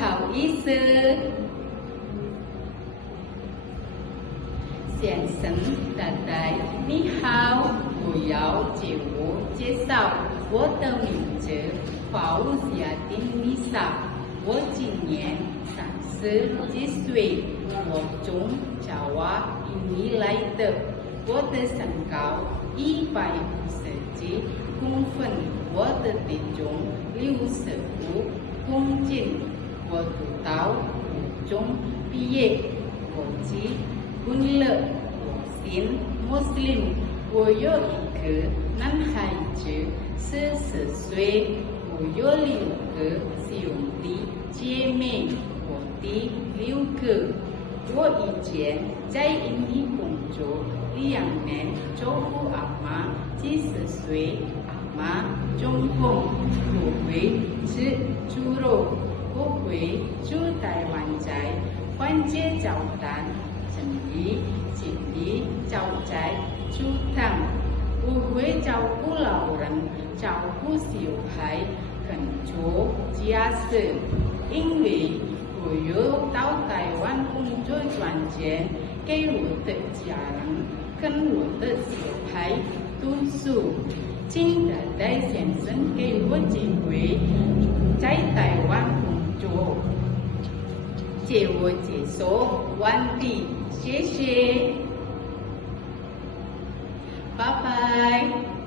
好意思，先生、太太，你好，我要自我介绍，我的名字法乌西亚丁丽莎，我今年30几岁，我从爪哇印尼来的，我的身高150几公分，我的体重65公斤，我读到初中毕业，我是婚了，我是穆斯林，我有一个男孩子40岁，我有2个兄弟姐妹，我第6个。我以前在印尼工作2年，照顾阿妈70岁，阿妈中风，我会吃猪肉，我会住台湾在关节照单，生意、经理、招财、出堂，我会照顾老人，照顾小孩，很做家事，因为我有到台湾工作赚钱，给我的家人跟我的小孩读书。请太太先生给我机会在台湾工作。借我介绍完毕，谢谢，拜拜。